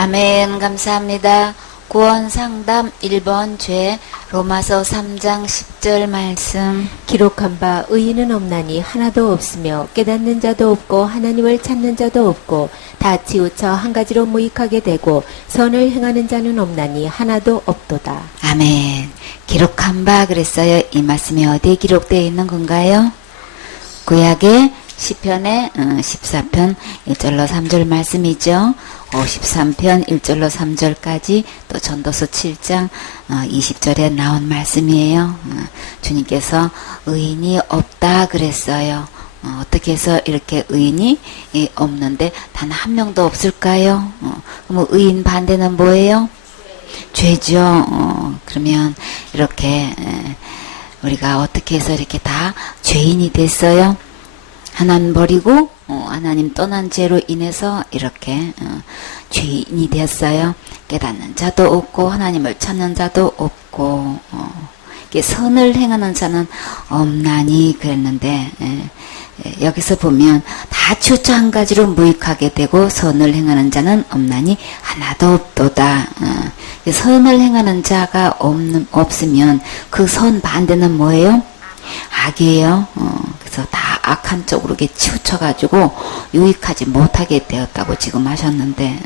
아멘. 감사합니다. 구원상담 1번 죄 로마서 3장 10절 말씀. 기록한 바 의인은 없나니 하나도 없으며 깨닫는 자도 없고 하나님을 찾는 자도 없고 다 치우쳐 한 가지로 무익하게 되고 선을 행하는 자는 없나니 하나도 없도다. 아멘. 기록한 바 그랬어요. 이 말씀이 어디에 기록되어 있는 건가요? 구약의 시편의 14편 1절로 3절 말씀이죠. 53편 1절로 3절까지 또 전도서 7장 20절에 나온 말씀이에요. 주님께서 의인이 없다 그랬어요. 어떻게 해서 이렇게 의인이 없는데 단 한 명도 없을까요? 그럼 의인 반대는 뭐예요? 죄죠. 그러면 이렇게 우리가 어떻게 해서 이렇게 다 죄인이 됐어요? 하나님 버리고 하나님 떠난 죄로 인해서 이렇게 죄인이 되었어요. 깨닫는 자도 없고 하나님을 찾는 자도 없고 선을 행하는 자는 없나니 그랬는데 여기서 보면 다 치우쳐 한 가지로 무익하게 되고 선을 행하는 자는 없나니 하나도 없도다. 선을 행하는 자가 없으면 그 선 반대는 뭐예요? 악이에요. 그래서 다 악한 쪽으로 치우쳐가지고 유익하지 못하게 되었다고 지금 하셨는데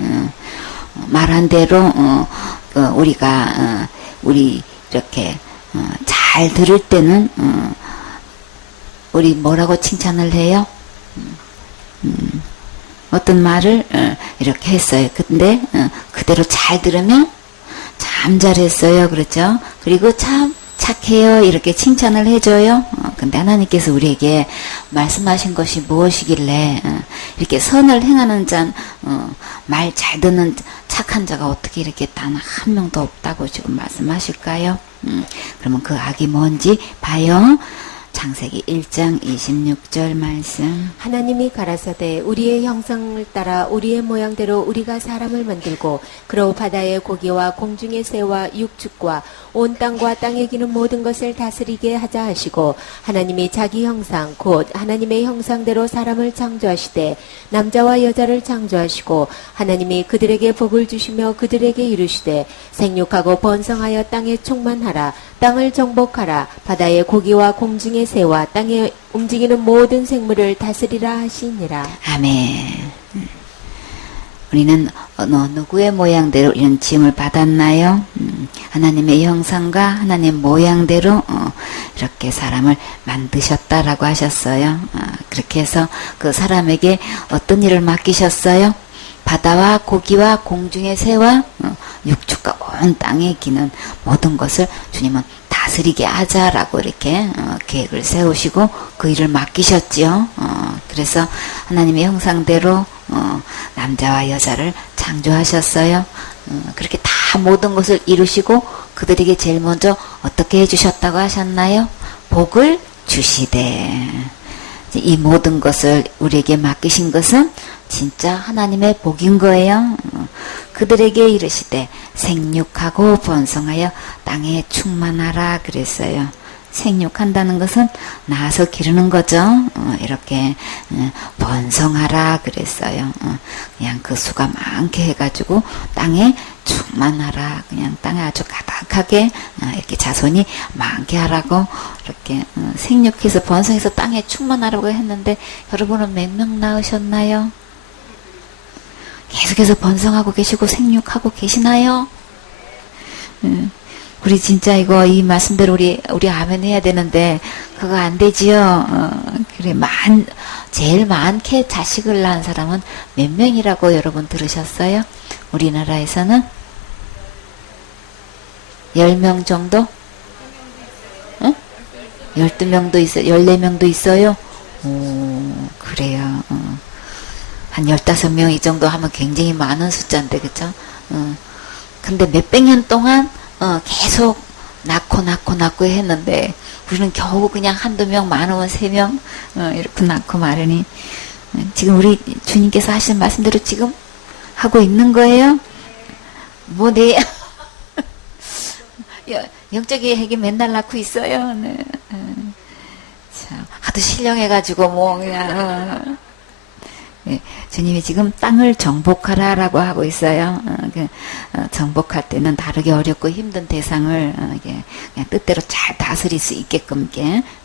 말한 대로 우리가 우리 이렇게 잘 들을 때는 우리 뭐라고 칭찬을 해요? 어떤 말을 이렇게 했어요. 근데 그대로 잘 들으면 참 잘했어요. 그렇죠? 그리고 참 착해요. 이렇게 칭찬을 해줘요. 근데 하나님께서 우리에게 말씀하신 것이 무엇이길래 이렇게 선을 행하는 자, 말 잘 듣는 착한 자가 어떻게 이렇게 단 한 명도 없다고 지금 말씀하실까요? 그러면 그 악이 뭔지 봐요. 창세기 1장 26절 말씀. 하나님이 가라사대 우리의 형상을 따라 우리의 모양대로 우리가 사람을 만들고 그로 바다의 고기와 공중의 새와 육축과 온 땅과 땅에 기는 모든 것을 다스리게 하자 하시고 하나님이 자기 형상 곧 하나님의 형상대로 사람을 창조하시되 남자와 여자를 창조하시고 하나님이 그들에게 복을 주시며 그들에게 이르시되 생육하고 번성하여 땅에 충만하라 땅을 정복하라 바다의 고기와 공중의 새와 땅에 움직이는 모든 생물을 다스리라 하시니라. 아멘. 우리는 누구의 모양대로 이런 지음을 받았나요? 하나님의 형상과 하나님 모양대로 이렇게 사람을 만드셨다라고 하셨어요. 그렇게 해서 그 사람에게 어떤 일을 맡기셨어요? 바다와 고기와 공중의 새와 육축과 온 땅에 기는 모든 것을 주님은 다스리게 하자라고 이렇게 계획을 세우시고 그 일을 맡기셨지요. 그래서 하나님의 형상대로 남자와 여자를 창조하셨어요. 그렇게 다 모든 것을 이루시고 그들에게 제일 먼저 어떻게 해주셨다고 하셨나요? 복을 주시되. 이 모든 것을 우리에게 맡기신 것은 진짜 하나님의 복인 거예요. 그들에게 이르시되 생육하고 번성하여 땅에 충만하라 그랬어요. 생육한다는 것은 낳아서 기르는 거죠. 이렇게 번성하라 그랬어요. 그냥 그 수가 많게 해가지고 땅에 충만하라. 그냥 땅에 아주 가득하게 이렇게 자손이 많게 하라고 이렇게 생육해서 번성해서 땅에 충만하라고 했는데 여러분은 몇 명 낳으셨나요? 계속해서 번성하고 계시고 생육하고 계시나요? 우리 진짜 이 말씀대로 우리 아멘 해야 되는데 그거 안 되지요. 그래 제일 많게 자식을 낳은 사람은 몇 명이라고 여러분 들으셨어요? 우리나라에서는 10명 정도? 응? 12명도 있어요. 14명도 있어요? 오, 그래요. 한 15명 이 정도 하면 굉장히 많은 숫자인데, 그쵸? 근데 몇백 년 동안 계속 낳고 했는데 우리는 겨우 그냥 한두 명 많으면 3명 이렇게 낳고 마르니 지금 우리 주님께서 하신 말씀대로 지금 하고 있는 거예요? 영적이 맨날 낳고 있어요. 네. 참 하도 신령해가지고 그냥 예, 주님이 지금 땅을 정복하라라고 하고 있어요. 정복할 때는 다르게 어렵고 힘든 대상을 이게 그냥 뜻대로 잘 다스릴 수 있게끔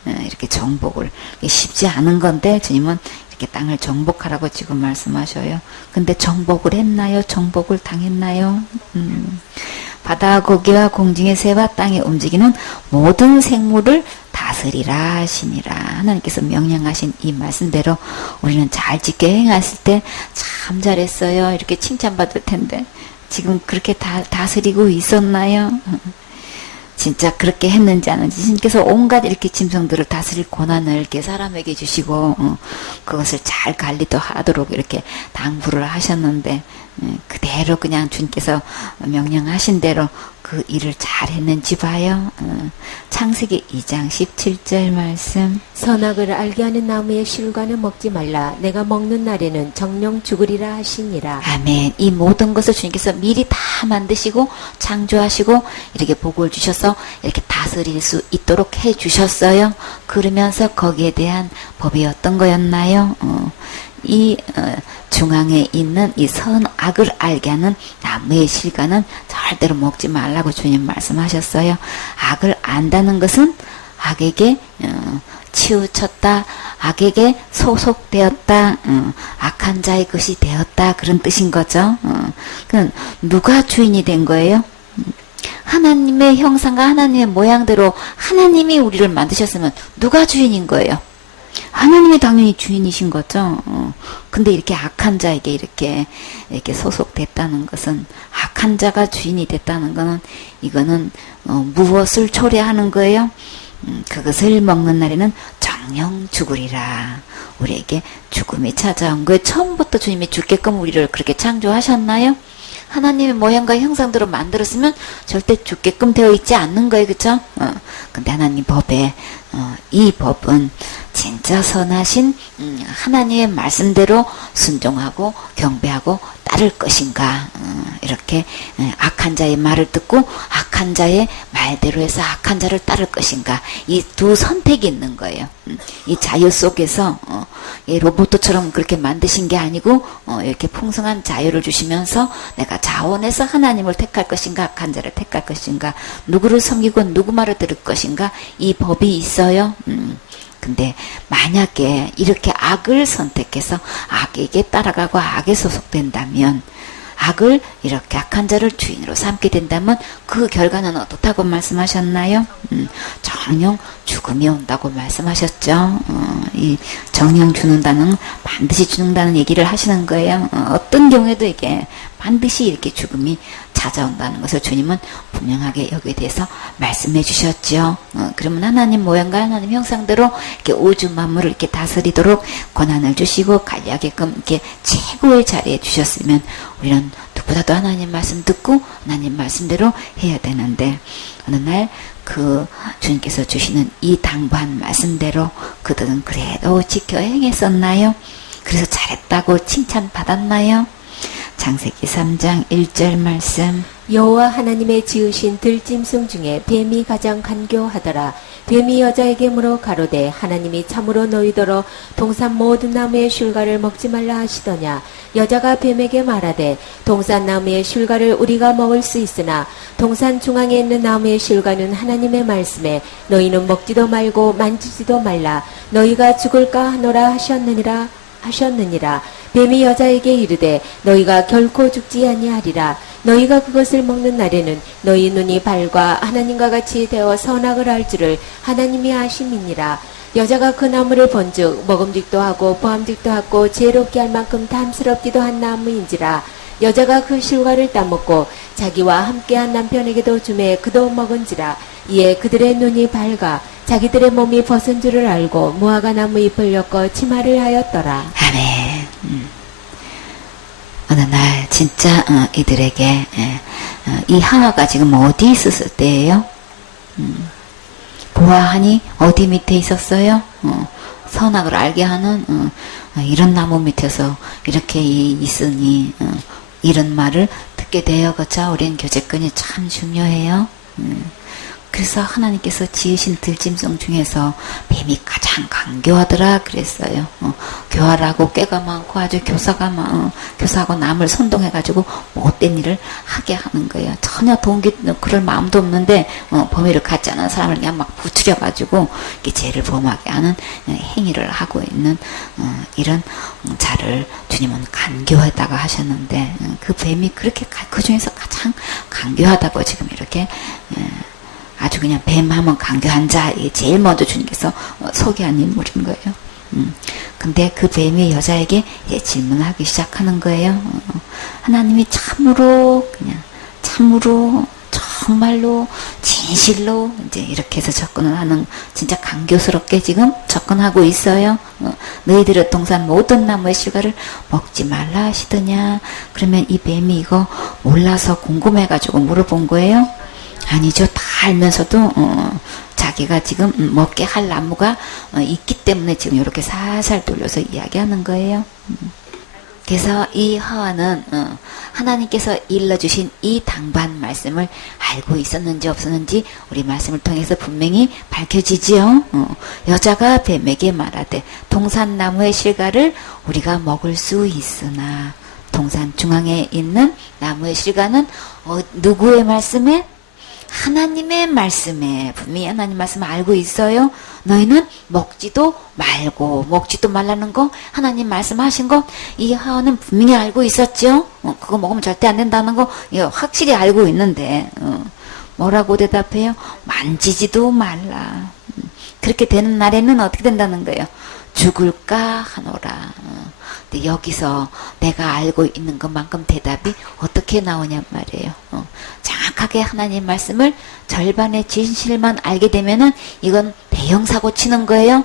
이렇게 정복을, 이게 쉽지 않은 건데 주님은 이렇게 땅을 정복하라고 지금 말씀하셔요. 근데 정복을 했나요? 정복을 당했나요? 바다 고기와 공중의 새와 땅에 움직이는 모든 생물을 다스리라 하시니라. 하나님께서 명령하신 이 말씀대로 우리는 잘 지켜 행했을 때 참 잘했어요, 이렇게 칭찬받을 텐데 지금 그렇게 다스리고 있었나요? 진짜 그렇게 했는지 안 했는지. 주님께서 온갖 이렇게 짐승들을 다스릴 권한을 이렇게 사람에게 주시고 그것을 잘 관리도 하도록 이렇게 당부를 하셨는데 그대로 그냥 주님께서 명령하신 대로 그 일을 잘 했는지 봐요. 창세기 2장 17절 말씀. 선악을 알게 하는 나무의 실과는 먹지 말라. 내가 먹는 날에는 정령 죽으리라 하시니라. 아멘. 이 모든 것을 주님께서 미리 다 만드시고 창조하시고 이렇게 복을 주셔서 이렇게 다스릴 수 있도록 해 주셨어요. 그러면서 거기에 대한 법이 어떤 거였나요? 이 중앙에 있는 이 선악을 알게 하는 나무의 실과는 절대로 먹지 말라고 주님 말씀하셨어요. 악을 안다는 것은 악에게 치우쳤다, 악에게 소속되었다, 악한 자의 것이 되었다, 그런 뜻인 거죠. 그럼 누가 주인이 된 거예요? 하나님의 형상과 하나님의 모양대로 하나님이 우리를 만드셨으면 누가 주인인 거예요? 하나님이 당연히 주인이신 거죠. 근데 이렇게 악한 자에게 이렇게 소속됐다는 것은, 악한 자가 주인이 됐다는 것은, 이거는 무엇을 초래하는 거예요? 그것을 먹는 날에는 정령 죽으리라. 우리에게 죽음이 찾아온 거예요. 처음부터 주님이 죽게끔 우리를 그렇게 창조하셨나요? 하나님의 모양과 형상대로 만들었으면 절대 죽게끔 되어 있지 않는 거예요. 그쵸? 근데 하나님 법에 이 법은 진짜 선하신 하나님의 말씀대로 순종하고 경배하고 따를 것인가, 이렇게 악한 자의 말을 듣고 악한 자의 말대로 해서 악한 자를 따를 것인가, 이 두 선택이 있는 거예요. 이 자유 속에서 이 로봇처럼 그렇게 만드신 게 아니고 이렇게 풍성한 자유를 주시면서 내가 자원해서 하나님을 택할 것인가 악한 자를 택할 것인가, 누구를 섬기고 누구 말을 들을 것인가, 이 법이 있어요. 근데 만약에 이렇게 악을 선택해서 악에게 따라가고 악에 소속된다면, 악을 이렇게 악한 자를 주인으로 삼게 된다면 그 결과는 어떻다고 말씀하셨나요? 정령 죽음이 온다고 말씀하셨죠. 이 정령 죽는다는, 반드시 죽는다는 얘기를 하시는 거예요. 어떤 경우에도 이게 반드시 이렇게 죽음이 찾아온다는 것을 주님은 분명하게 여기에 대해서 말씀해 주셨죠. 그러면 하나님 모양과 하나님 형상대로 이렇게 우주 만물을 이렇게 다스리도록 권한을 주시고 관리하게끔 이렇게 최고의 자리에 주셨으면 우리는 누구보다도 하나님 말씀 듣고 하나님 말씀대로 해야 되는데, 어느 날 그 주님께서 주시는 이 당부한 말씀대로 그들은 그래도 지켜 행했었나요? 그래서 잘했다고 칭찬받았나요? 창세기 3장 1절 말씀. 여호와 하나님의 지으신 들짐승 중에 뱀이 가장 간교하더라. 뱀이 여자에게 물어 가로되 하나님이 참으로 너희더러 동산 모든 나무의 쉴과를 먹지 말라 하시더냐. 여자가 뱀에게 말하되 동산 나무의 쉴과를 우리가 먹을 수 있으나 동산 중앙에 있는 나무의 쉴과는 하나님의 말씀에 너희는 먹지도 말고 만지지도 말라. 너희가 죽을까 하노라 하셨느니라. 뱀이 여자에게 이르되 너희가 결코 죽지 아니하리라. 너희가 그것을 먹는 날에는 너희 눈이 발과 하나님과 같이 되어 선악을 알 줄을 하나님이 아심이니라. 여자가 그 나무를 본즉 먹음직도 하고 보암직도 하고 지혜롭게 할 만큼 탐스럽기도 한 나무인지라. 여자가 그 실과를 따먹고 자기와 함께한 남편에게도 주매 그도 먹은지라. 이에 그들의 눈이 밝아 자기들의 몸이 벗은 줄을 알고 무화과 나무 잎을 엮어 치마를 하였더라. 아멘. 어느 날 진짜 이들에게 이 하와가 지금 어디 있었을 때예요? 보아하니 어디 밑에 있었어요? 선악을 알게 하는 이런 나무 밑에서 이렇게 있으니 이런 말을 듣게 되어. 그쵸? 우리는 교제권이 참 중요해요. 그래서 하나님께서 지으신 들짐승 중에서 뱀이 가장 강교하더라 그랬어요. 교활하고 꾀가 많고 아주 교사하고 남을 선동해가지고 못된 일을 하게 하는 거예요. 전혀 동기 그럴 마음도 없는데 범위를 갖지 않은 사람을 그냥 막 부추려가지고 죄를 범하게 하는 행위를 하고 있는 이런 자를 주님은 간교하다고 하셨는데 그 뱀이 그렇게 그 중에서 가장 간교하다고 지금 이렇게 아주 그냥 뱀하면 강교한 자, 제일 먼저 주님께서 소개한 인물인 거예요. 근데 그 뱀이 여자에게 질문하기 시작하는 거예요. 하나님이 참으로, 정말로, 진실로, 이제 이렇게 해서 접근을 하는, 진짜 강교스럽게 지금 접근하고 있어요. 너희들의 동산 모든 나무의 실과를 먹지 말라 하시더냐. 그러면 이 뱀이 이거 몰라서 궁금해가지고 물어본 거예요. 아니죠. 다 알면서도 자기가 지금 먹게 할 나무가 있기 때문에 지금 이렇게 살살 돌려서 이야기하는 거예요. 그래서 이 하와는 하나님께서 일러주신 이 당반 말씀을 알고 있었는지 없었는지 우리 말씀을 통해서 분명히 밝혀지지요. 여자가 뱀에게 말하되 동산나무의 실과를 우리가 먹을 수 있으나 동산 중앙에 있는 나무의 실과는 누구의 말씀에? 하나님의 말씀에 분명히 하나님 말씀을 알고 있어요. 너희는 먹지도 말라는 거 하나님 말씀하신 거 이 하와는 분명히 알고 있었죠. 그거 먹으면 절대 안 된다는 거 확실히 알고 있는데 뭐라고 대답해요? 만지지도 말라. 그렇게 되는 날에는 어떻게 된다는 거예요? 죽을까 하노라. 근데 여기서 내가 알고 있는 것만큼 대답이 어떻게 나오냔 말이에요. 정확하게 하나님 말씀을 절반의 진실만 알게 되면은 이건 대형 사고 치는 거예요.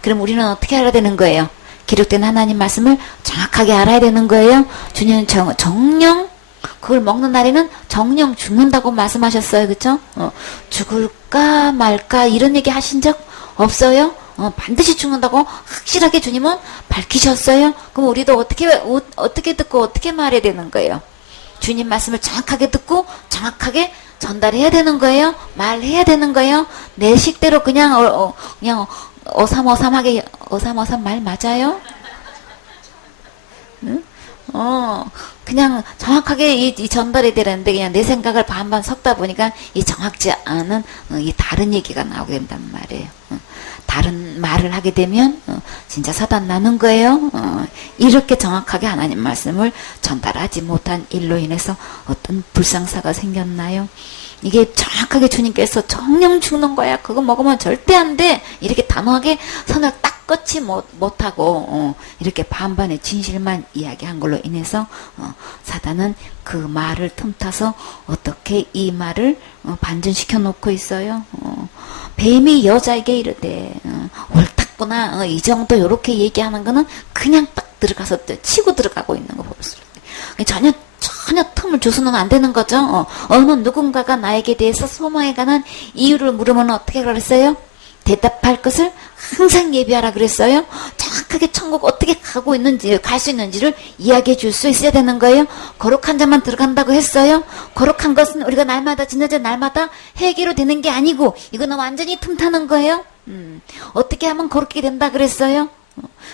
그럼 우리는 어떻게 알아야 되는 거예요? 기록된 하나님 말씀을 정확하게 알아야 되는 거예요. 주님은 정령 그걸 먹는 날에는 정령 죽는다고 말씀하셨어요. 그쵸? 죽을까 말까 이런 얘기 하신 적 없어요? 반드시 죽는다고 확실하게 주님은 밝히셨어요. 그럼 우리도 어떻게 듣고 어떻게 말해야 되는 거예요? 주님 말씀을 정확하게 듣고 정확하게 전달해야 되는 거예요. 말해야 되는 거예요. 내 식대로 그냥 어삼어삼하게 어삼어삼 말 맞아요? 응? 그냥 정확하게 이 전달이 되는데 그냥 내 생각을 반반 섞다 보니까 이 정확지 않은 이 다른 얘기가 나오게 된단 말이에요. 다른 말을 하게 되면 진짜 사단 나는 거예요. 이렇게 정확하게 하나님 말씀을 전달하지 못한 일로 인해서 어떤 불상사가 생겼나요? 이게 정확하게 주님께서 정령 죽는 거야. 그거 먹으면 절대 안 돼. 이렇게 단호하게 선을 딱 끊지 못하고 이렇게 반반의 진실만 이야기한 걸로 인해서 사단은 그 말을 틈타서 어떻게 이 말을 반전시켜 놓고 있어요. 뱀이 여자에게 이르되 옳았구나. 이 정도 이렇게 얘기하는 거는 그냥 딱 들어가서 치고 들어가고 있는 거 보였을 때 전혀 틈을 줘서는 안 되는 거죠. 어느 누군가가 나에게 대해서 소망에 관한 이유를 물으면 어떻게 그랬어요? 대답할 것을 항상 예비하라 그랬어요. 정확하게 천국 어떻게 가고 있는지 갈 수 있는지를 이야기해 줄 수 있어야 되는 거예요. 거룩한 자만 들어간다고 했어요. 거룩한 것은 우리가 날마다 지나자 날마다 회개로 되는 게 아니고 이거는 완전히 틈타는 거예요. 어떻게 하면 거룩하게 된다 그랬어요.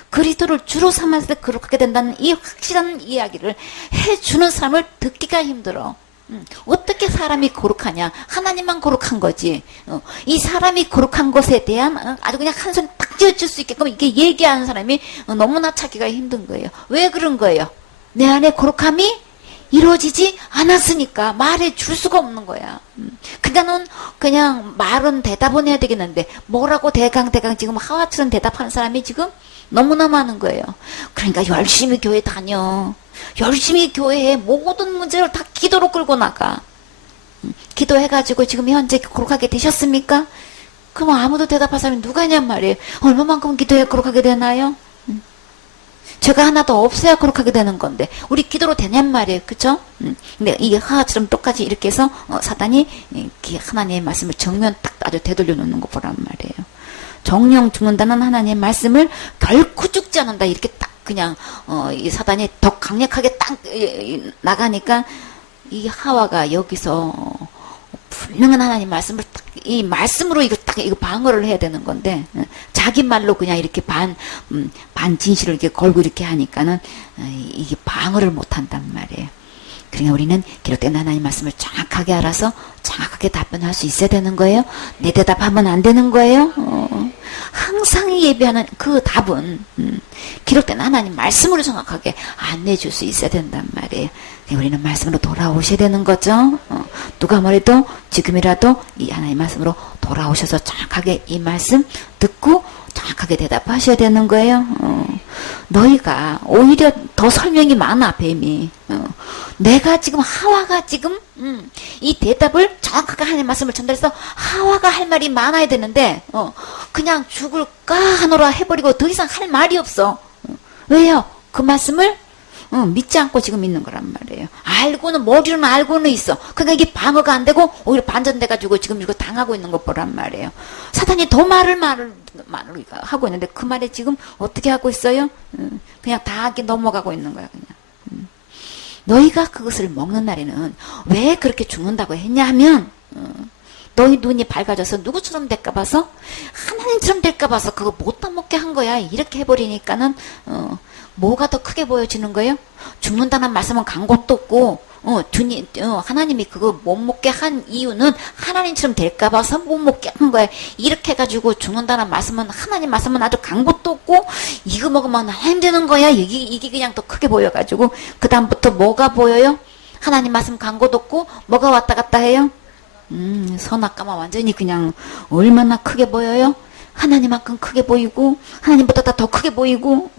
그리스도를 주로 삼았을 때 거룩하게 된다는 이 확실한 이야기를 해주는 사람을 듣기가 힘들어. 어떻게 사람이 거룩하냐? 하나님만 거룩한 거지. 이 사람이 거룩한 것에 대한 아주 그냥 한 손 딱 쥐어줄 수 있게끔 이렇게 얘기하는 사람이 너무나 찾기가 힘든 거예요. 왜 그런 거예요? 내 안에 거룩함이 이루어지지 않았으니까 말해 줄 수가 없는 거야. 그러니까는 그냥 말은 대답은 해야 되겠는데 뭐라고 대강 지금 하와처럼 대답하는 사람이 지금 너무나 많은 거예요. 그러니까 열심히 교회 다녀. 열심히 교회에 모든 문제를 다 기도로 끌고 나가. 기도해가지고 지금 현재 거룩하게 되셨습니까? 그럼 아무도 대답할 사람이 누가 있냔 말이에요. 얼마만큼 기도해 거룩하게 되나요? 죄가 하나도 없어야 거룩하게 되는 건데 우리 기도로 되냔 말이에요. 그쵸? 근데 이 하하처럼 똑같이 이렇게 해서 사단이 하나님의 말씀을 정면 딱 아주 되돌려 놓는 거 보란 말이에요. 정령 죽는다는 하나님의 말씀을 결코 죽지 않는다 이렇게 딱 그냥 이 사단이 더 강력하게 딱 나가니까 이 하와가 여기서 분명한 하나님 말씀을 딱, 이 말씀으로 이거 딱 이거 방어를 해야 되는 건데 자기 말로 그냥 이렇게 반 진실을 이렇게 걸고 이렇게 하니까는 이게 방어를 못 한단 말이에요. 그러니까 우리는 기록된 하나님 말씀을 정확하게 알아서 정확하게 답변할 수 있어야 되는 거예요. 내 대답하면 안 되는 거예요. 항상 예배하는 그 답은 기록된 하나님 말씀으로 정확하게 안내줄 수 있어야 된단 말이에요. 우리는 말씀으로 돌아오셔야 되는 거죠. 누가 뭐래도 지금이라도 이 하나님 말씀으로 돌아오셔서 정확하게 이 말씀 듣고 정확하게 대답하셔야 되는 거예요. 너희가 오히려 더 설명이 많아, 뱀이. 내가 지금 하와가 지금 이 대답을 정확하게 하나님 말씀을 전달해서 하와가 할 말이 많아야 되는데 그냥 죽을까 하노라 해버리고 더 이상 할 말이 없어. 왜요? 그 말씀을 믿지 않고 지금 있는 거란 말이에요. 알고는 머리로는 알고는 있어. 그러니까 이게 방어가 안 되고 오히려 반전돼가지고 지금 이거 당하고 있는 것 보란 말이에요. 사단이 더 말을 하고 있는데 그 말에 지금 어떻게 하고 있어요? 그냥 다 하게 넘어가고 있는 거야 그냥. 너희가 그것을 먹는 날에는 왜 그렇게 죽는다고 했냐 하면 너희 눈이 밝아져서 누구처럼 될까 봐서 하나님처럼 될까 봐서 그거 못 따먹게 한 거야. 이렇게 해버리니까는 뭐가 더 크게 보여지는 거예요? 죽는다는 말씀은 간 것도 없고 하나님이 그거 못 먹게 한 이유는 하나님처럼 될까 봐서 못 먹게 한 거야. 이렇게 해가지고 죽는다는 말씀은 하나님 말씀은 아주 간 것도 없고 이거 먹으면 하나님 되는 거야. 이게 그냥 더 크게 보여가지고 그 다음부터 뭐가 보여요? 하나님 말씀 간 것도 없고 뭐가 왔다 갔다 해요? 선악과만 완전히 그냥 얼마나 크게 보여요? 하나님만큼 크게 보이고 하나님보다 더 크게 보이고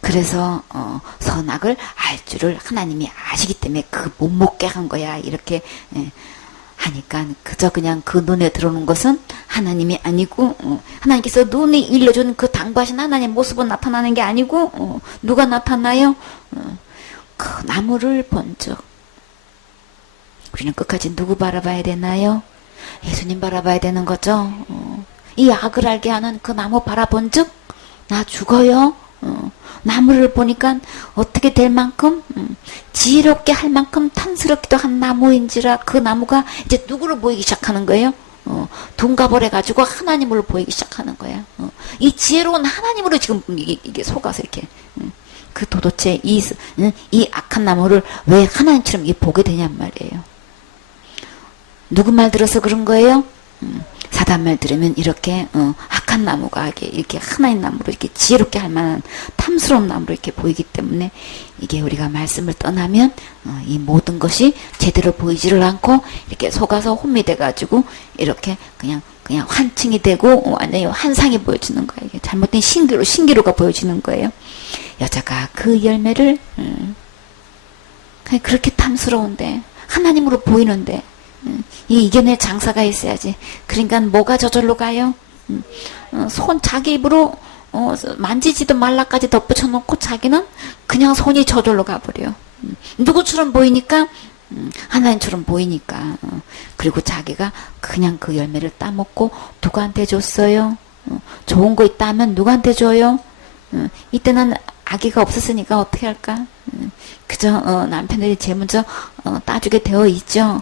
그래서 선악을 알 줄을 하나님이 아시기 때문에 그 못 먹게 한 거야. 이렇게 하니까 그저 그냥 그 눈에 들어오는 것은 하나님이 아니고 하나님께서 눈에 일러준 그 당부하신 하나님의 모습은 나타나는 게 아니고 누가 나타나요? 그 나무를 본즉 우리는 끝까지 누구 바라봐야 되나요? 예수님 바라봐야 되는 거죠. 이 악을 알게 하는 그 나무 바라본즉 나 죽어요. 나무를 보니까 어떻게 될 만큼 지혜롭게 할 만큼 탐스럽기도 한 나무인지라 그 나무가 이제 누구를 보이기 시작하는 거예요? 둔갑을 해가지고 하나님으로 보이기 시작하는 거예요. 이 지혜로운 하나님으로 지금 이게 속아서 이렇게 그 도대체 이 악한 나무를 왜 하나님처럼 보게 되냔 말이에요. 누구 말 들어서 그런 거예요? 사단 말 들으면 이렇게 악한 나무가 이렇게 하나의 나무로 이렇게 지혜롭게 할 만한 탐스러운 나무로 이렇게 보이기 때문에 이게 우리가 말씀을 떠나면 이 모든 것이 제대로 보이지를 않고 이렇게 속아서 혼미돼 가지고 이렇게 그냥 환칭이 되고 완전히 환상이 보여지는 거예요. 이게 잘못된 신기루가 보여지는 거예요. 여자가 그 열매를 그렇게 탐스러운데 하나님으로 보이는데 이겨낼 장사가 있어야지. 그러니까 뭐가 저절로 가요? 손 자기 입으로 만지지도 말라까지 덧붙여놓고 자기는 그냥 손이 저절로 가버려. 누구처럼 보이니까? 하나님처럼 보이니까. 그리고 자기가 그냥 그 열매를 따먹고 누구한테 줬어요? 좋은 거 있다 하면 누구한테 줘요? 이때는 아기가 없었으니까 어떻게 할까? 그저 남편들이 제일 먼저 따주게 되어 있죠.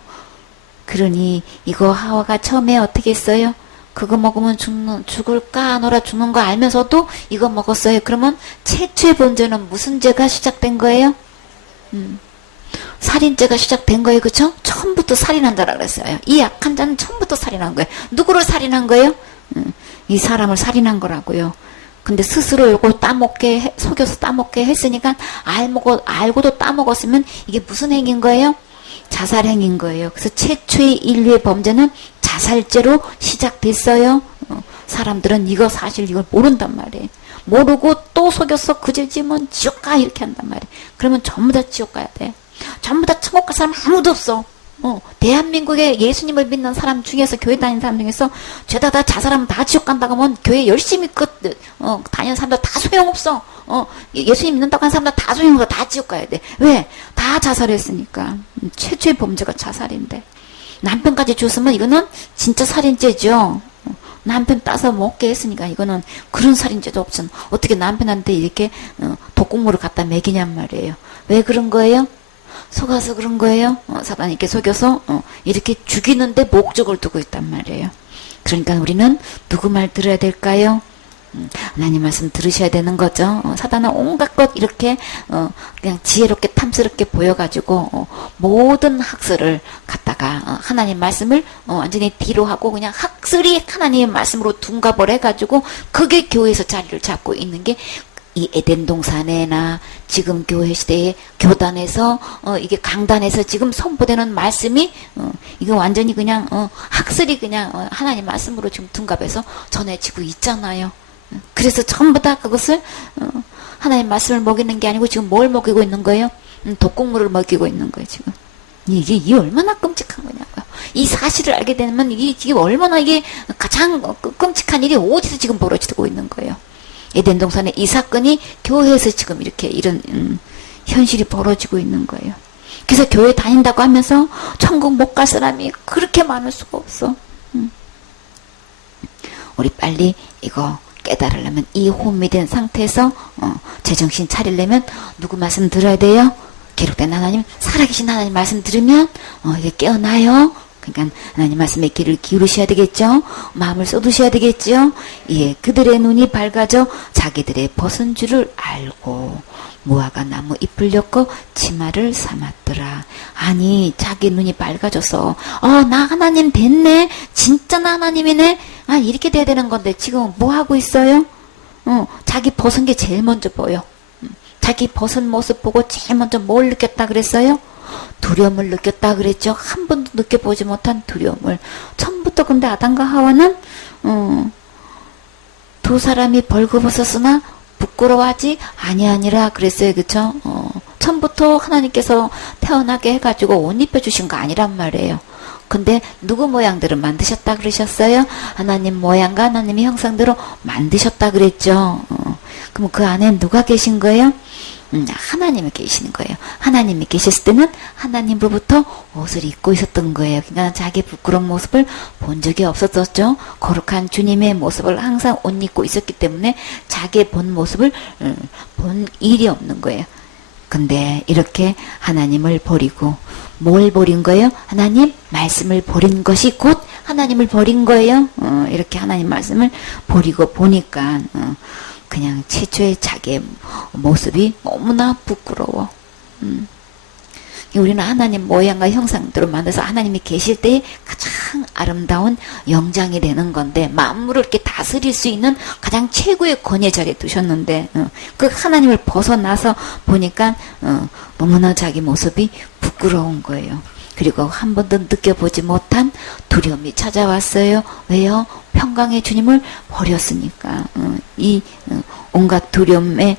그러니 이거 하와가 처음에 어떻게 했어요? 그거 먹으면 죽을까 하노라 죽는 거 알면서도 이거 먹었어요. 그러면 최초의 번제는 무슨 죄가 시작된 거예요? 살인죄가 시작된 거예요. 그쵸? 처음부터 살인한 자라 그랬어요. 이 약한 자는 처음부터 살인한 거예요. 누구를 살인한 거예요? 이 사람을 살인한 거라고요. 근데 스스로 이걸 속여서 따먹게 했으니까 알고도 따먹었으면 이게 무슨 행위인 거예요? 자살행위인 거예요. 그래서 최초의 인류의 범죄는 자살죄로 시작됐어요. 사람들은 이걸 모른단 말이에요. 모르고 또 속여서 그 죄 지으면 지옥 가 이렇게 한단 말이에요. 그러면 전부 다 지옥 가야 돼. 전부 다 천국 갈 사람 아무도 없어. 대한민국에 예수님을 믿는 사람 중에서 교회 다니는 사람 중에서 죄다 다 자살하면 다 지옥 간다고 하면 교회 열심히 다니는 사람들 다 소용없어. 예수님 믿는다고 하는 사람들 다 소용없어. 다 지옥 가야 돼. 왜? 다 자살했으니까. 최초의 범죄가 자살인데. 남편까지 죽었으면 이거는 진짜 살인죄죠. 남편 따서 먹게 했으니까 이거는 그런 살인죄도 없잖아. 어떻게 남편한테 이렇게 독국물을 갖다 먹이냔 말이에요. 왜 그런 거예요? 속아서 그런 거예요. 사단이 이렇게 속여서 이렇게 죽이는데 목적을 두고 있단 말이에요. 그러니까 우리는 누구 말 들어야 될까요? 하나님 말씀 들으셔야 되는 거죠. 사단은 온갖 것 이렇게 그냥 지혜롭게 탐스럽게 보여가지고 모든 학설을 갖다가 하나님 말씀을 완전히 뒤로 하고 그냥 학설이 하나님의 말씀으로 둔갑을 해가지고 그게 교회에서 자리를 잡고 있는 게 이 에덴 동산에나 지금 교회 시대의 교단에서 이게 강단에서 지금 선포되는 말씀이 이거 완전히 그냥 학설이 그냥 하나님 말씀으로 지금 둔갑해서 전해지고 있잖아요. 그래서 전부 다 그것을 하나님 말씀을 먹이는 게 아니고 지금 뭘 먹이고 있는 거예요? 독곡물을 먹이고 있는 거예요 지금. 이게 얼마나 끔찍한 거냐고요. 이 사실을 알게 되면 이게 얼마나 이게 가장 끔찍한 일이 어디서 지금 벌어지고 있는 거예요. 에덴 동산의 이 사건이 교회에서 지금 이렇게 이런 현실이 벌어지고 있는 거예요. 그래서 교회 다닌다고 하면서 천국 못 갈 사람이 그렇게 많을 수가 없어. 우리 빨리 이거 깨달으려면 이 혼미된 상태에서 제정신 차리려면 누구 말씀 들어야 돼요? 기록된 하나님, 살아계신 하나님 말씀 들으면 이게 깨어나요. 그러니까 하나님 말씀에 귀를 기울이셔야 되겠죠. 마음을 쏟으셔야 되겠죠. 예, 그들의 눈이 밝아져 자기들의 벗은 줄을 알고 무화과 나무 잎을 엮어 치마를 삼았더라. 아니 자기 눈이 밝아져서 나 하나님 됐네. 진짜 나 하나님이네. 이렇게 돼야 되는 건데 지금 뭐 하고 있어요? 자기 벗은 게 제일 먼저 보여. 자기 벗은 모습 보고 제일 먼저 뭘 느꼈다 그랬어요? 두려움을 느꼈다 그랬죠. 한 번도 느껴보지 못한 두려움을. 처음부터 근데 아담과 하와는 두 사람이 벌거벗었으나 부끄러워하지 아니하니라 그랬어요. 그쵸? 처음부터 하나님께서 태어나게 해가지고 옷 입혀주신 거 아니란 말이에요. 근데 누구 모양대로 만드셨다 그러셨어요? 하나님 모양과 하나님의 형상대로 만드셨다 그랬죠. 그럼 그 안에 누가 계신 거예요? 하나님이 계시는 거예요. 하나님이 계셨을 때는 하나님으로부터 옷을 입고 있었던 거예요. 그러니까 자기 부끄러운 모습을 본 적이 없었었죠. 거룩한 주님의 모습을 항상 옷 입고 있었기 때문에 자기의 본 모습을 본 일이 없는 거예요. 근데 이렇게 하나님을 버리고 뭘 버린 거예요? 하나님 말씀을 버린 것이 곧 하나님을 버린 거예요. 이렇게 하나님 말씀을 버리고 보니까 그냥 최초의 자기의 모습이 너무나 부끄러워. 우리는 하나님 모양과 형상대로 만들어서 하나님이 계실 때에 가장 아름다운 영장이 되는 건데 만물을 이렇게 다스릴 수 있는 가장 최고의 권위 자리에 두셨는데 그 하나님을 벗어나서 보니까 너무나 자기 모습이 부끄러운 거예요. 그리고 한 번도 느껴보지 못한 두려움이 찾아왔어요. 왜요? 평강의 주님을 버렸으니까. 이 온갖 두려움에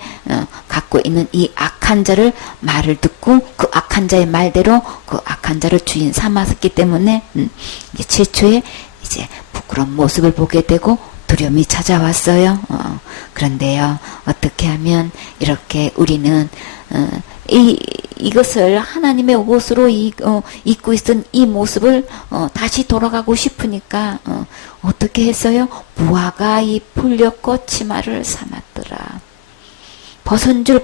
갖고 있는 이 악한 자를 말을 듣고 그 악한 자의 말대로 그 악한 자를 주인 삼았기 때문에 이제 최초의 이제 부끄러운 모습을 보게 되고 두려움이 찾아왔어요. 그런데요, 어떻게 하면 이렇게 우리는 이것을 하나님의 옷으로 입고 있던 이 모습을 다시 돌아가고 싶으니까 어떻게 했어요? 무화과 잎을 엮어 치마를 삼았더라. 벗은 줄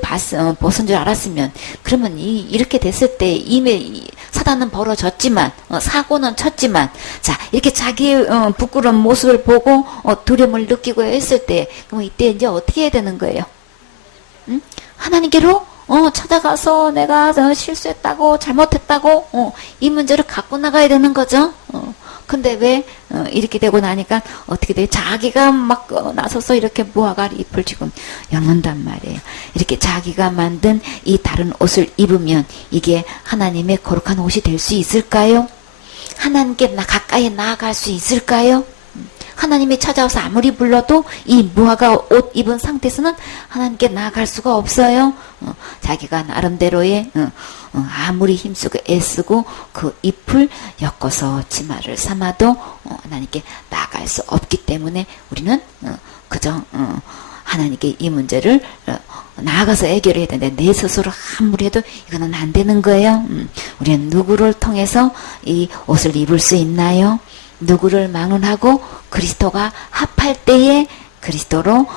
알았으면 그러면 이렇게 됐을 때 이미 사단은 벌어졌지만 사고는 쳤지만 자 이렇게 자기의 부끄러운 모습을 보고 두려움을 느끼고 했을 때 그럼 이때 이제 어떻게 해야 되는 거예요? 하나님께로 찾아가서 내가 실수했다고 잘못했다고 이 문제를 갖고 나가야 되는 거죠. 근데 왜 이렇게 되고 나니까 어떻게 돼? 자기가 막 나서서 이렇게 무화과 잎을 지금 엮는단 말이에요. 이렇게 자기가 만든 이 다른 옷을 입으면 이게 하나님의 거룩한 옷이 될 수 있을까요? 하나님께 가까이 나아갈 수 있을까요? 하나님이 찾아와서 아무리 불러도 이 무화과 옷 입은 상태에서는 하나님께 나아갈 수가 없어요. 자기가 나름대로의 아무리 힘쓰고 애쓰고 그 잎을 엮어서 치마를 삼아도 하나님께 나아갈 수 없기 때문에 우리는 그저 하나님께 이 문제를 나아가서 해결해야 되는데 내 스스로 아무리 해도 이거는 안 되는 거예요. 우리는 누구를 통해서 이 옷을 입을 수 있나요? 누구를 망언하고 그리스도가 합할 때에 그리스도로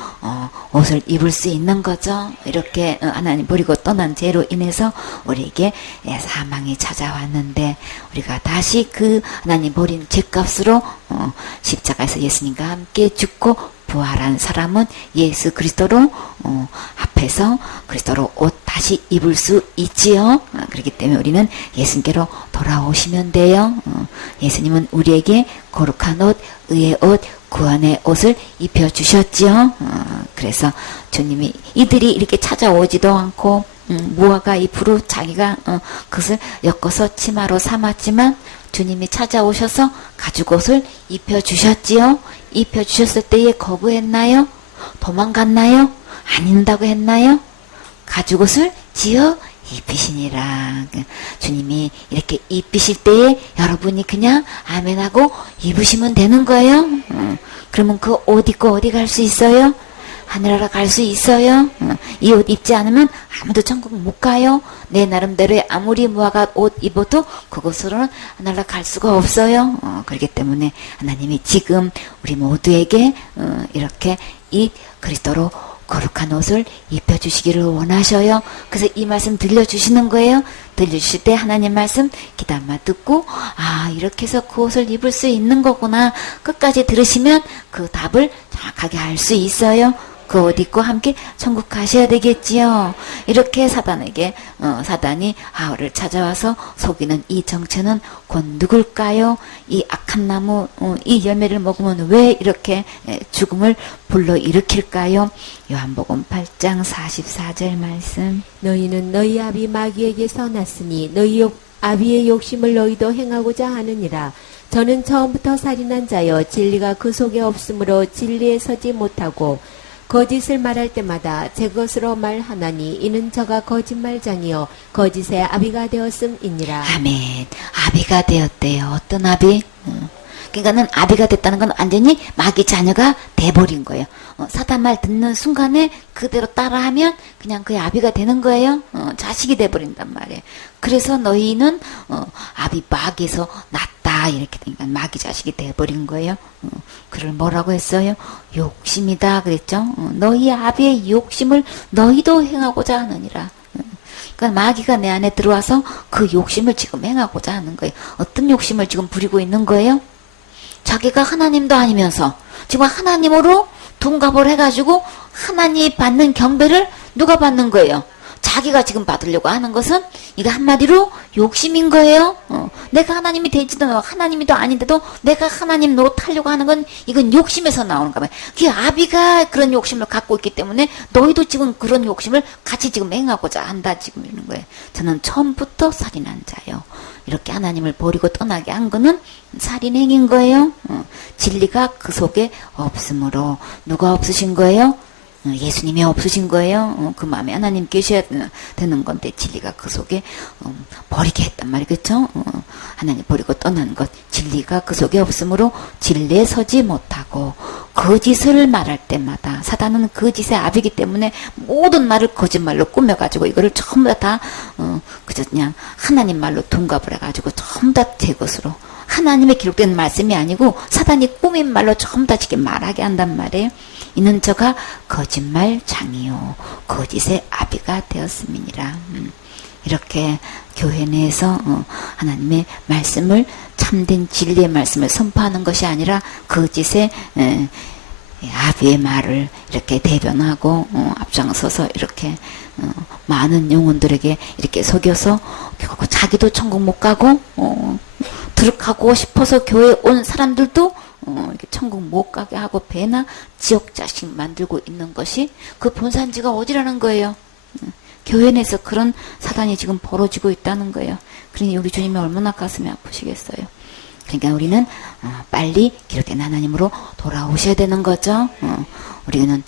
옷을 입을 수 있는 거죠. 이렇게 하나님 버리고 떠난 죄로 인해서 우리에게 사망이 찾아왔는데 우리가 다시 그 하나님 버린 죄값으로 십자가에서 예수님과 함께 죽고 부활한 사람은 예수 그리스도로 앞에서 그리스도로 옷 다시 입을 수 있지요. 그렇기 때문에 우리는 예수님께로 돌아오시면 돼요. 예수님은 우리에게 거룩한 옷, 의의 옷, 구원의 옷을 입혀주셨지요. 그래서 주님이 이들이 이렇게 찾아오지도 않고 무화과 잎으로 자기가 그것을 엮어서 치마로 삼았지만 주님이 찾아오셔서 가죽 옷을 입혀주셨지요. 입혀주셨을 때에 거부했나요? 도망갔나요? 안 입는다고 했나요? 가죽 옷을 지어 입히시니라. 주님이 이렇게 입히실 때에 여러분이 그냥 아멘하고 입으시면 되는 거예요. 그러면 그 옷 입고 어디 갈 수 있어요? 하늘나라 갈 수 있어요. 이 옷 입지 않으면 아무도 천국 못 가요. 내 나름대로 아무리 무화과 옷 입어도 그곳으로는 하늘나라 갈 수가 없어요. 그렇기 때문에 하나님이 지금 우리 모두에게 이렇게 이 그리스도로 거룩한 옷을 입혀주시기를 원하셔요. 그래서 이 말씀 들려주시는 거예요. 들려주실 때 하나님 말씀 귀담아 듣고 이렇게 해서 그 옷을 입을 수 있는 거구나. 끝까지 들으시면 그 답을 정확하게 알 수 있어요. 그 옷 입고 함께 천국 가셔야 되겠지요. 이렇게 사단에게 사단이 하울을 찾아와서 속이는 이 정체는 곧 누굴까요? 이 악한 나무 이 열매를 먹으면 왜 이렇게 죽음을 불러일으킬까요? 요한복음 8장 44절 말씀. 너희는 너희 아비 마귀에게서 났으니 너희 아비의 욕심을 너희도 행하고자 하느니라. 저는 처음부터 살인한 자여 진리가 그 속에 없으므로 진리에 서지 못하고 거짓을 말할 때마다 제 것으로 말하나니 이는 저가 거짓말장이요 거짓의 아비가 되었음이니라. 아멘. 아비가 되었대요. 어떤 아비? 그러니까는 아비가 됐다는 건 완전히 마귀 자녀가 돼버린 거예요. 사단 말 듣는 순간에 그대로 따라하면 그냥 그의 아비가 되는 거예요. 자식이 돼버린단 말이에요. 그래서 너희는 아비 마귀에서 났다 이렇게 되니까 마귀 자식이 돼버린 거예요. 그를 뭐라고 했어요? 욕심이다 그랬죠. 너희 아비의 욕심을 너희도 행하고자 하느니라. 그러니까 마귀가 내 안에 들어와서 그 욕심을 지금 행하고자 하는 거예요. 어떤 욕심을 지금 부리고 있는 거예요? 자기가 하나님도 아니면서 지금 하나님으로 둔갑을 해가지고 하나님이 받는 경배를 누가 받는 거예요? 자기가 지금 받으려고 하는 것은 이거 한마디로 욕심인 거예요. 내가 하나님이 되지도 하나님이도 아닌데도 내가 하나님 노릇하려고 하는 건 이건 욕심에서 나오는가 봐요. 그 아비가 그런 욕심을 갖고 있기 때문에 너희도 지금 그런 욕심을 같이 지금 행하고자 한다 지금 이러는 거예요. 저는 처음부터 살인한 자요. 이렇게 하나님을 버리고 떠나게 한 거는 살인행인 거예요. 진리가 그 속에 없으므로 누가 없으신 거예요? 예수님이 없으신 거예요. 그 마음에 하나님 계셔야 되는 건데 진리가 그 속에 버리게 했단 말이에요. 그렇죠? 하나님 버리고 떠난 것 진리가 그 속에 없으므로 진리에 서지 못하고 거짓을 말할 때마다 사단은 거짓의 아비기 때문에 모든 말을 거짓말로 꾸며가지고 이거를 전부 다 그저 그냥 하나님 말로 둔갑을 해가지고 전부 다 제 것으로 하나님의 기록된 말씀이 아니고 사단이 꾸민 말로 전부 다 지금 말하게 한단 말이에요. 이는 저가 거짓말 장이요 거짓의 아비가 되었음이니라. 이렇게 교회 내에서 하나님의 말씀을 참된 진리의 말씀을 선포하는 것이 아니라 거짓의 아비의 말을 이렇게 대변하고 앞장서서 이렇게 많은 영혼들에게 이렇게 속여서 결국 자기도 천국 못 가고 들어가고 싶어서 교회에 온 사람들도 이렇게 천국 못 가게 하고 배나 지옥 자식 만들고 있는 것이 그 본산지가 어디라는 거예요. 교회 내에서 그런 사단이 지금 벌어지고 있다는 거예요. 그러니 우리 주님이 얼마나 가슴이 아프시겠어요. 그러니까 우리는 빨리 기록된 하나님으로 돌아오셔야 되는 거죠. 우리는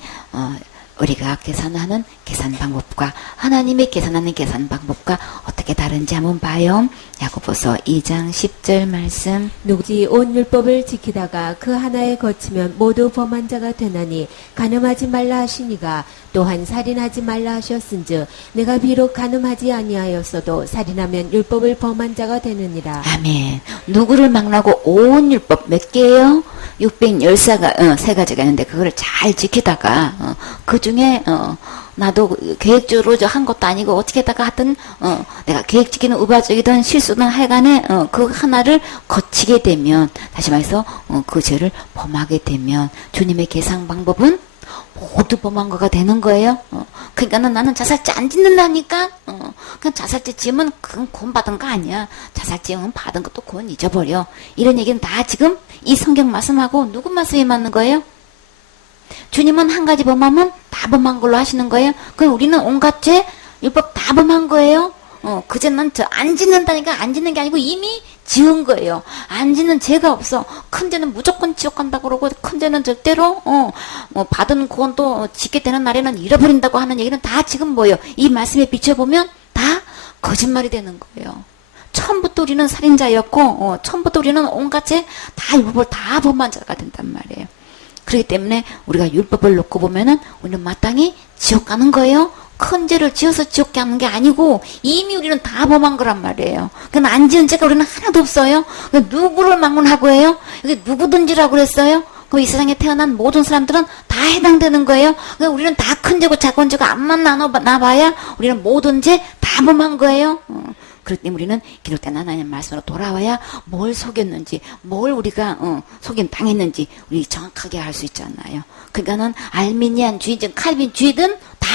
우리가 계산하는 계산 방법과 하나님이 계산하는 계산 방법과 어떻게 다른지 한번 봐요. 야고보서 2장 10절 말씀. 누구지 온 율법을 지키다가 그 하나에 거치면 모두 범한 자가 되나니 간음하지 말라 하시니가 또한 살인하지 말라 하셨은즉 내가 비록 간음하지 아니하였어도 살인하면 율법을 범한 자가 되느니라. 아멘. 누구를 막라고 온 율법 몇 개예요? 614가, 세 가지가 있는데, 그거를 잘 지키다가, 그 중에, 나도 계획적으로 한 것도 아니고, 어떻게다가 하든, 내가 계획 지키는 우발적이든 실수든 하여간에, 그 하나를 거치게 되면, 다시 말해서, 그 죄를 범하게 되면, 주님의 계산 방법은 모두 범한 거가 되는 거예요. 그러니까는 나는 자살죄 안 짓는다니까. 그냥 자살죄 지으면 그건 구원 받은 거 아니야. 자살죄는 받은 것도 구원 잊어버려. 이런 얘기는 다 지금 이 성경 말씀하고 누구 말씀이 맞는 거예요? 주님은 한 가지 범하면 다 범한 걸로 하시는 거예요. 그럼 우리는 온갖 죄, 율법 다 범한 거예요. 그제는 안 짓는다니까. 안 짓는 게 아니고 이미 지은 거예요. 안 짓는 죄가 없어. 큰 죄는 무조건 지옥 간다고 그러고, 큰 죄는 절대로, 받은 구원도 짓게 되는 날에는 잃어버린다고 하는 얘기는 다 지금 뭐예요? 이 말씀에 비춰보면 다 거짓말이 되는 거예요. 처음부터 우리는 살인자였고, 처음부터 우리는 온갖 죄 다 율법을 다 범한 자가 된단 말이에요. 그렇기 때문에 우리가 율법을 놓고 보면은 우리는 마땅히 지옥 가는 거예요. 큰 죄를 지어서 지옥 가는 게 아니고 이미 우리는 다 범한 거란 말이에요. 그러니까 안 지은 죄가 우리는 하나도 없어요. 그러니까 누구를 막론하고 해요? 이게 누구든지라고 그랬어요. 이 세상에 태어난 모든 사람들은 다 해당되는 거예요. 그러니까 우리는 다 큰 죄고 작은 죄가 앞만 나봐야 우리는 모든 죄 다 범한 거예요. 그렇기 때문에 우리는 기록된 하나님 말씀으로 돌아와야 뭘 속였는지, 뭘 우리가 속임 당했는지 우리 정확하게 알 수 있잖아요. 그러니까는 알미니안 주의든 칼빈주의든 다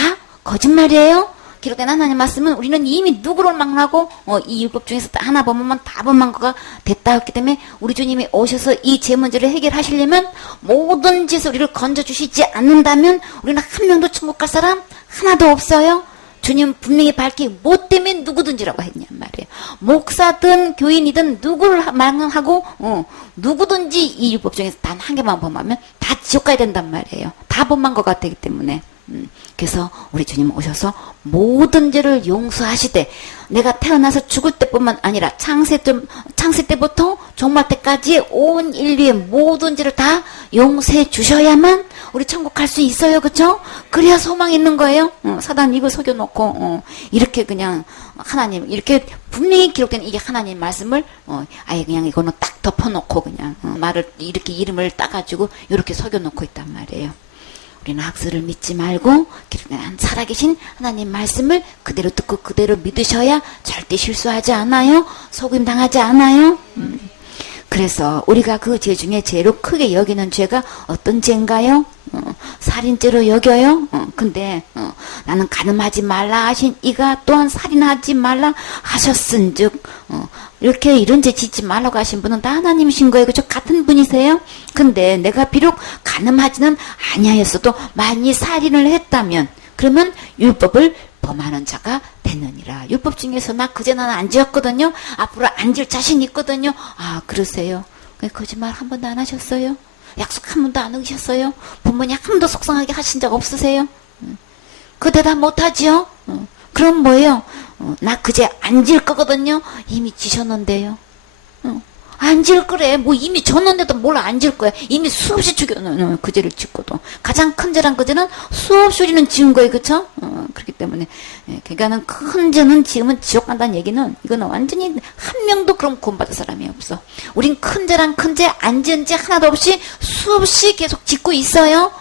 거짓말이에요. 기록된 하나님 말씀은 우리는 이미 누구를 막론하고 이 율법 중에서 하나 범하면 다 범한 거가 됐다 했기 때문에 우리 주님이 오셔서 이 죄 문제를 해결하시려면 모든 짓을 우리를 건져주시지 않는다면 우리는 한 명도 천국 갈 사람 하나도 없어요. 주님 분명히 밝히 뭐 때문에 누구든지라고 했냔 말이에요. 목사든 교인이든 누구를 망하고 누구든지 이 율법 중에서 단 한 개만 범하면 다 지옥 가야 된단 말이에요. 다 범한 것 같기 때문에. 그래서 우리 주님 오셔서 모든 죄를 용서하시되 내가 태어나서 죽을 때뿐만 아니라 창세 때부터 종말 때까지 온 인류의 모든 죄를 다 용서해 주셔야만 우리 천국 갈 수 있어요. 그쵸? 그래야 소망이 있는 거예요. 사단 이거 속여놓고 이렇게 그냥 하나님 이렇게 분명히 기록된 이 하나님 말씀을 아예 그냥 이거는 딱 덮어놓고 그냥 말을 이렇게 이름을 따가지고 이렇게 속여놓고 있단 말이에요. 우리는 학설을 믿지 말고 살아계신 하나님 말씀을 그대로 듣고 그대로 믿으셔야 절대 실수하지 않아요. 속임 당하지 않아요. 그래서 우리가 그 죄 중에 제일 크게 여기는 죄가 어떤 죄인가요? 살인죄로 여겨요. 근데 나는 간음하지 말라 하신 이가 또한 살인하지 말라 하셨은즉 이렇게 이런 죄 짓지 말라고 하신 분은 다 하나님이신 거예요. 그죠? 같은 분이세요. 근데 내가 비록 간음하지는 아니하였어도 만일 살인을 했다면 그러면 율법을 범하는 자가 되느니라. 율법 중에서 나 그제 나는 안 지었거든요. 앞으로 안 질 자신 있거든요. 아 그러세요. 거짓말 한 번도 안 하셨어요? 약속 한 번도 안 어기셨어요? 부모님 한 번도 속상하게 하신 적 없으세요? 그 대답 못하지요? 그럼 뭐예요? 나 그제 안 질 거거든요. 이미 지셨는데요. 안 질 거래. 뭐 이미 졌는데도 뭘 안 질 거야. 이미 수없이 죽여놓은 그 죄를 짓고도. 가장 큰 죄란 그 죄는 수없이 우리는 지은 거예요. 그쵸? 그렇기 때문에. 그러니까는 큰 죄는 지으면 지옥 간다는 얘기는 이거는 완전히 한 명도 그럼 구원받을 사람이 없어. 우린 큰 죄란 큰 죄, 안 지은 죄 하나도 없이 수없이 계속 짓고 있어요.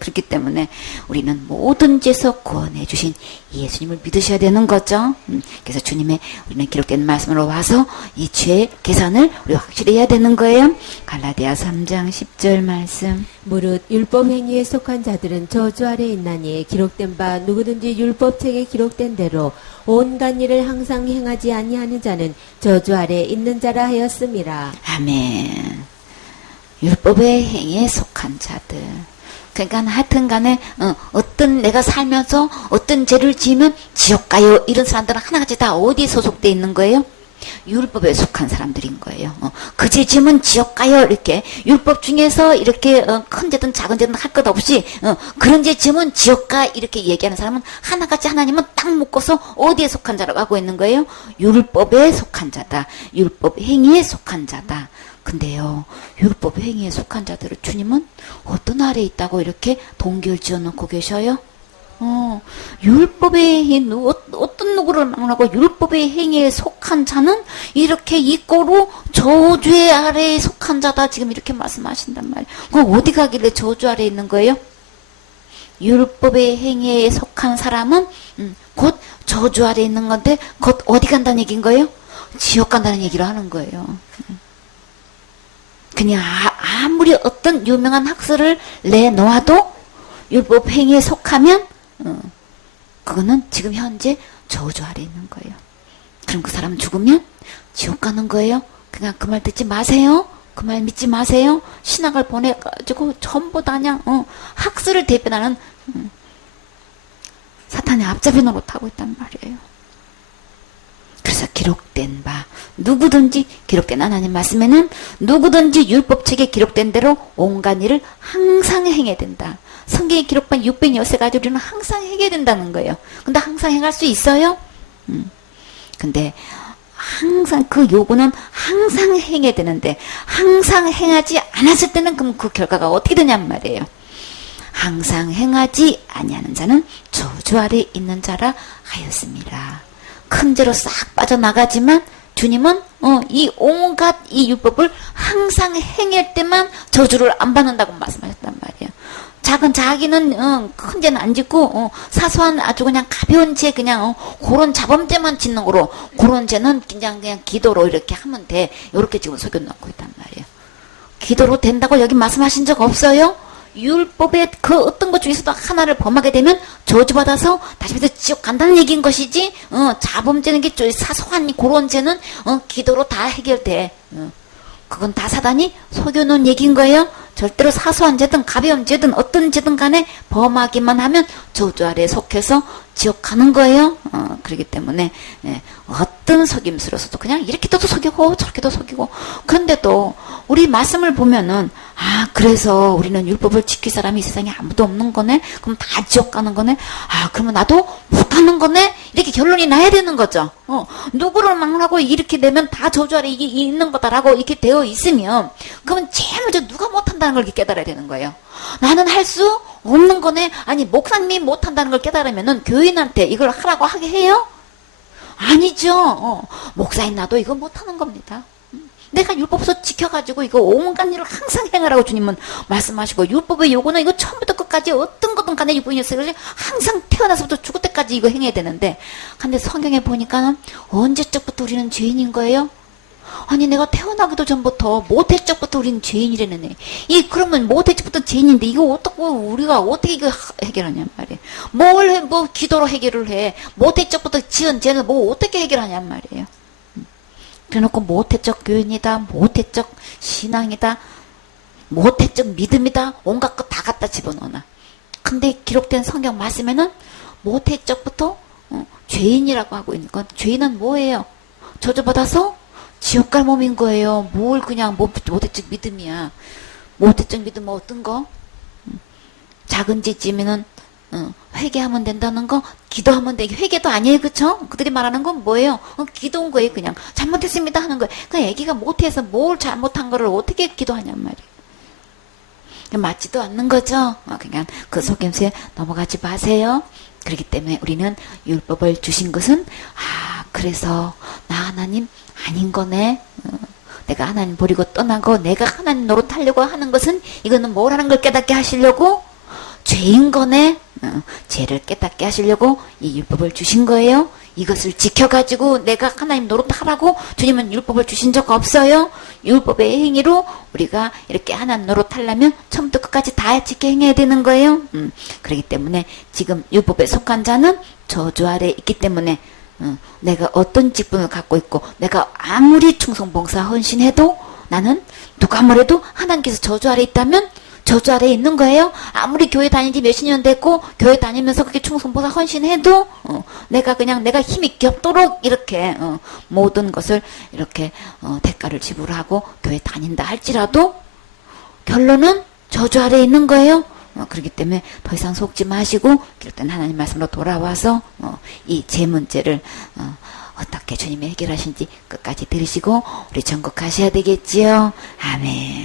그렇기 때문에 우리는 모든 죄에서 구원해 주신 예수님을 믿으셔야 되는 거죠. 그래서 주님의 우리는 기록된 말씀으로 와서 이 죄 계산을 우리 확실히 해야 되는 거예요. 갈라디아 3장 10절 말씀. 무릇 율법 행위에 속한 자들은 저주 아래 있나니 기록된 바 누구든지 율법책에 기록된 대로 온갖 일을 항상 행하지 아니하는 자는 저주 아래 있는 자라 하였음이라. 아멘. 율법의 행위에 속한 자들. 그러니까 하여튼 간에 어떤 내가 살면서 어떤 죄를 지으면 지옥 가요. 이런 사람들은 하나같이 다 어디에 소속돼 있는 거예요? 율법에 속한 사람들인 거예요. 그 죄 지으면 지옥 가요. 이렇게 율법 중에서 이렇게 큰 죄든 작은 죄든 할 것 없이 그런 죄 지으면 지옥 가 이렇게 얘기하는 사람은 하나같이 하나님은 딱 묶어서 어디에 속한 자라고 하고 있는 거예요? 율법에 속한 자다. 율법 행위에 속한 자다. 근데요, 율법 행위에 속한 자들을 주님은 어떤 아래에 있다고 이렇게 동결 지어놓고 계셔요? 율법의 어떤 누구를 막론하고 율법의 행위에 속한 자는 이렇게 이꼬로 저주의 아래에 속한 자다. 지금 이렇게 말씀하신단 말이에요. 그럼 어디 가길래 저주 아래에 있는 거예요? 율법의 행위에 속한 사람은 곧 저주 아래에 있는 건데 곧 어디 간다는 얘기인 거예요? 지옥 간다는 얘기를 하는 거예요. 그냥 아무리 어떤 유명한 학설을 내놓아도 율법 행위에 속하면 그거는 지금 현재 저주 아래에 있는 거예요. 그럼 그 사람 죽으면 지옥 가는 거예요. 그냥 그 말 듣지 마세요. 그 말 믿지 마세요. 신학을 보내가지고 전부 다 그냥 학설을 대변하는 사탄의 앞잡이 노릇하고 있단 말이에요. 그래서 기록된 바 누구든지 기록된 하나님 말씀에는 누구든지 율법책에 기록된 대로 온갖 일을 항상 행해야 된다. 성경에 기록된 606가지 우리는 항상 행해야 된다는 거예요. 근데 항상 행할 수 있어요? 근데 항상 그 요구는 항상 행해야 되는데 항상 행하지 않았을 때는 그럼 그 결과가 어떻게 되냔 말이에요. 항상 행하지 아니하는 자는 저주 아래 있는 자라 하였습니다. 큰 죄로 싹 빠져나가지만 주님은 이 온갖 이 율법을 항상 행할 때만 저주를 안 받는다고 말씀하셨단 말이에요. 작은 자기는 큰 죄는 안 짓고 사소한 아주 그냥 가벼운 죄 그냥 그런 자범죄만 짓는 거로 그런 죄는 그냥 기도로 이렇게 하면 돼. 이렇게 지금 속여놓고 있단 말이에요. 기도로 된다고 여기 말씀하신 적 없어요? 율법의 그 어떤 것 중에서도 하나를 범하게 되면 저주받아서 다시 말해서 지옥 간다는 얘기인 것이지 자범죄는 게 사소한 그런 죄는 기도로 다 해결돼. 그건 다 사단이 속여놓은 얘기인 거예요. 절대로 사소한 죄든 가벼운 죄든 어떤 죄든 간에 범하기만 하면 저주 아래에 속해서 지옥 가는 거예요. 그렇기 때문에 어떤 속임수로서도 그냥 이렇게도 속이고 저렇게도 속이고 그런데도 우리 말씀을 보면은 그래서 우리는 율법을 지킬 사람이 이 세상에 아무도 없는 거네. 그럼 다 지옥 가는 거네. 그러면 나도 못하는 거네. 이렇게 결론이 나야 되는 거죠. 누구를 막론하고 이렇게 되면 다 저주 아래 이게 있는 거다라고 이렇게 되어 있으면 그러면 제일 먼저 누가 못한다는 걸 깨달아야 되는 거예요. 나는 할 수 없는 거네. 아니 목사님이 못한다는 걸 깨달으면은 교인한테 이걸 하라고 하게 해요? 아니죠. 목사인 나도 이거 못하는 겁니다. 내가 율법서 지켜가지고 이거 온갖 일을 항상 행하라고 주님은 말씀하시고 율법의 요구는 이거 처음부터 끝까지 어떤 거든 간에 율법이었어요. 항상 태어나서부터 죽을 때까지 이거 행해야 되는데 근데 성경에 보니까 언제적부터 우리는 죄인인 거예요? 아니 내가 태어나기도 전부터 모태 적부터 우리는 죄인이라네. 그러면 모태 적부터 죄인인데 이거 우리가 어떻게 이거 해결하냔 말이에요. 뭐 기도로 해결을 해. 모태 적부터 지은 죄는 뭐 어떻게 해결하냔 말이에요. 그래놓고 모태적 교인이다, 모태적 신앙이다, 모태적 믿음이다, 온갖 것 다 갖다 집어넣어놔. 근데 기록된 성경 말씀에는 모태적부터 죄인이라고 하고 있는 건 죄인은 뭐예요? 저주받아서 지옥 갈 몸인 거예요. 뭘 그냥 모태적 믿음이야. 모태적 믿음 어떤 거? 작은 짓이면은 회개하면 된다는 거, 기도하면 돼. 회개도 아니에요, 그쵸? 그들이 말하는 건 뭐예요? 기도인 거예요, 그냥. 잘못했습니다 하는 거예요. 그 애기가 못해서 뭘 잘못한 거를 어떻게 기도하냔 말이에요. 맞지도 않는 거죠? 그냥 그 속임수에 넘어가지 마세요. 그렇기 때문에 우리는 율법을 주신 것은, 그래서 나 하나님 아닌 거네. 내가 하나님 버리고 떠나고 내가 하나님 노릇하려고 하는 것은 이거는 뭐라는 걸 깨닫게 하시려고 죄인 거네. 죄를 깨닫게 하시려고 이 율법을 주신 거예요. 이것을 지켜가지고 내가 하나님 노릇하라고 주님은 율법을 주신 적 없어요. 율법의 행위로 우리가 이렇게 하나님 노릇하려면 처음부터 끝까지 다 지켜 행해야 되는 거예요. 그렇기 때문에 지금 율법에 속한 자는 저주 아래 있기 때문에 내가 어떤 직분을 갖고 있고 내가 아무리 충성봉사 헌신해도 나는 누가 뭐래도 하나님께서 저주 아래 있다면 저주 아래에 있는 거예요. 아무리 교회 다니지 몇십 년 됐고 교회 다니면서 그렇게 충성보사 헌신해도 내가 힘이 겹도록 이렇게 모든 것을 이렇게 대가를 지불하고 교회 다닌다 할지라도 결론은 저주 아래에 있는 거예요. 그렇기 때문에 더 이상 속지 마시고 기록된 하나님 말씀으로 돌아와서 이 죄 문제를 어떻게 주님이 해결하신지 끝까지 들으시고 우리 전국하셔야 되겠지요. 아멘.